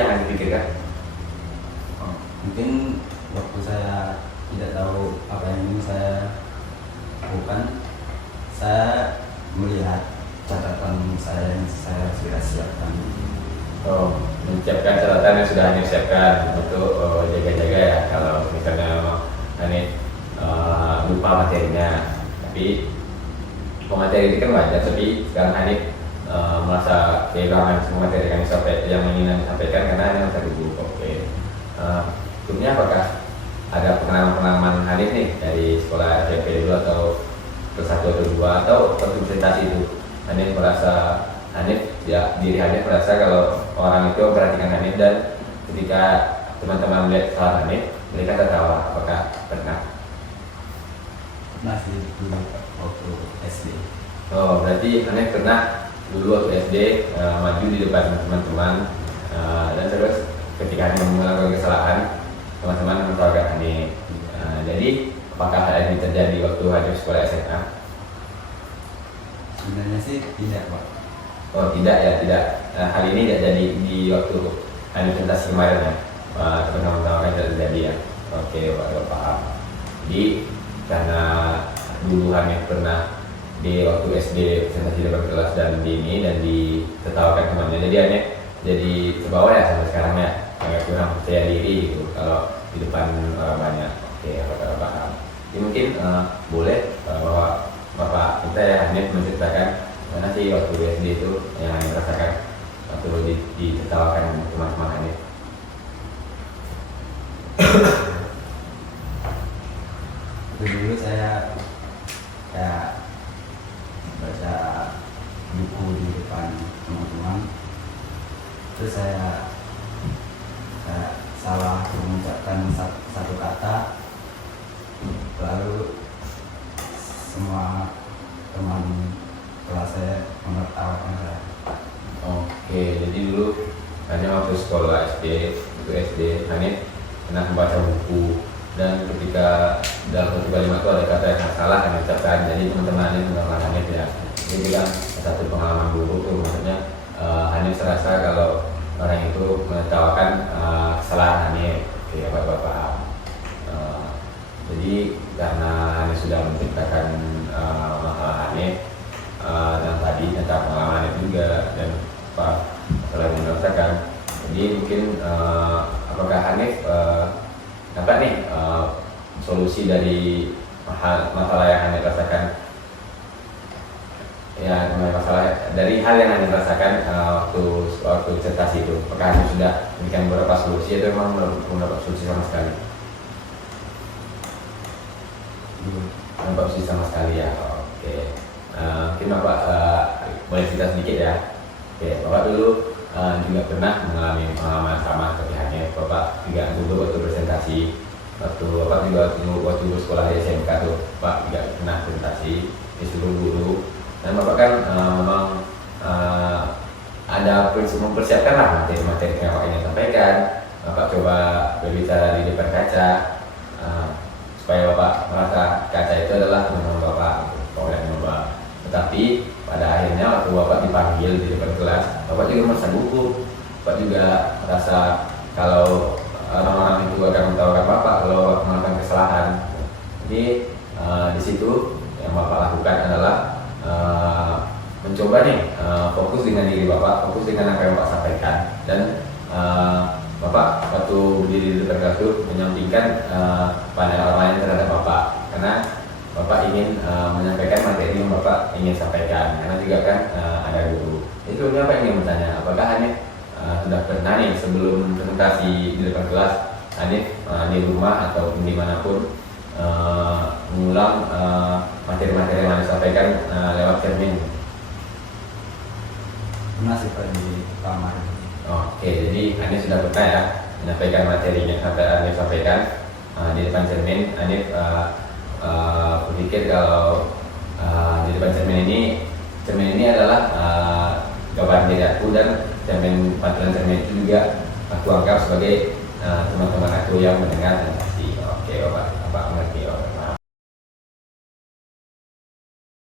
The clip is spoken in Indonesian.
jangan dipikirkan? Oh, mungkin waktu saya tidak tahu apa yang ingin saya lakukan, saya melihat catatan saya yang saya sudah siapkan. Oh, menyiapkan catatan yang sudah Hanif siapkan untuk jaga-jaga ya kalau misalnya Hanif lupa materinya. Tapi materi itu kan wajar, tapi sekarang Hanif merasa kehilangan semua materi yang ingin Hanif sampaikan karena Hanif merasa gugup. Oke. Sebelumnya apakah ada pengalaman Hanif nih dari sekolah SMP dulu atau kelas 1 atau 2 atau waktu presentasi itu Hanif merasa diri Hanif merasa kalau orang itu memperhatikan Hanif dan ketika teman-teman melihat kesalahan Hanif mereka tertawa. Apakah pernah? Masih dulu waktu SD. Oh, berarti Hanif pernah dulu waktu SD maju di depan teman-teman dan terus ketika Hanif melakukan kesalahan teman-teman menertawakan Hanif. Jadi apakah hal ini terjadi waktu Hanif sekolah SMA? Sebenarnya sih tidak, Pak. Oh tidak ya, tidak. Hal ini tidak jadi di waktu Hanif presentasi kemarin ya. Teman-teman kan tidak terjadi ya. Oke, Pak, paham. Jadi karena dulu Hanif pernah di waktu SD presentasi depan kelas dan ditertawakan temannya, jadi Hanif jadi terbawa ya sampai sekarang ya, agak kurang percaya diri gitu kalau di depan orang banyak. Oke, Bapak paham. Jadi mungkin boleh bahwa Bapak kita ya Hanif menceritakan mana sih waktu di SD itu yang Hanif rasakan waktu ditertawakan teman-teman Hanif. Dulu saya kayak baca buku di depan teman-teman, terus saya salah mengucapkan satu kata, lalu semua teman kelas saya menertawakan saya. Oke, jadi dulu hanya waktu sekolah SD Hanif pernah membaca buku dan ketika dalam satu kalimat itu ada kata yang salah Hanif ucapkan, jadi teman-teman Hanif menertawakan Hanif ya. Ini kan satu pengalaman buruk tuh, maksudnya Hanif serasa kalau orang itu menertawakan kesalahan Hanif. Oke, Bapak-bapak. Jadi karena Hanif sudah menceritakan masalah Hanif dan tadi tentang pengalaman Hanif juga dan masalah yang dirasakan. Jadi mungkin apakah Hanif dapat nih solusi dari masalah yang Hanif rasakan? Ya, masalah dari hal yang Hanif rasakan waktu presentasi itu. Apakah Hanif sudah memberikan beberapa solusi atau memang belum mendapat solusi sama sekali? Nampak sih sama sekali ya. Oke. Mungkin Bapak boleh cerita sedikit ya. Oke, Bapak dulu juga pernah mengalami pengalaman sama seperti Hanif. Bapak juga dulu waktu presentasi, Bapak juga waktu sekolah di SMK tuh, Bapak juga pernah presentasi disuruh guru. Dan Bapak kan memang ada mempersiapkan lah materi yang Bapak ingin sampaikan. Bapak coba berbicara di depan kaca. Supaya Bapak merasa kaca itu adalah teman-teman Bapak, oleh Bapak. Tetapi pada akhirnya waktu Bapak dipanggil di depan kelas, Bapak juga merasa gugup. Bapak juga merasa kalau orang-orang itu akan menertawakan Bapak kalau melakukan kesalahan. Jadi di situ yang Bapak lakukan adalah mencoba nih fokus dengan diri Bapak, fokus dengan apa yang Bapak sampaikan, dan Bapak waktu berdiri di depan kelas itu menyampingkan pandangan orang lain terhadap Bapak, karena Bapak ingin menyampaikan materi yang Bapak ingin sampaikan, karena juga kan ada guru. Itu Bapak ingin bertanya, apakah Hanif sudah pernah nih sebelum presentasi di depan kelas, Hanif di rumah atau dimanapun mengulang materi-materi yang Hanif sampaikan lewat cermin? Pernah sih Pak di kamar. Oke, jadi Hanif sudah pernah ya menyampaikan materinya sampai Hanif sampaikan di depan cermin. Hanif berpikir kalau di depan cermin ini adalah gambaran diri aku, dan pantulan cermin itu juga aku anggap sebagai teman-teman aku yang mendengar presentasi.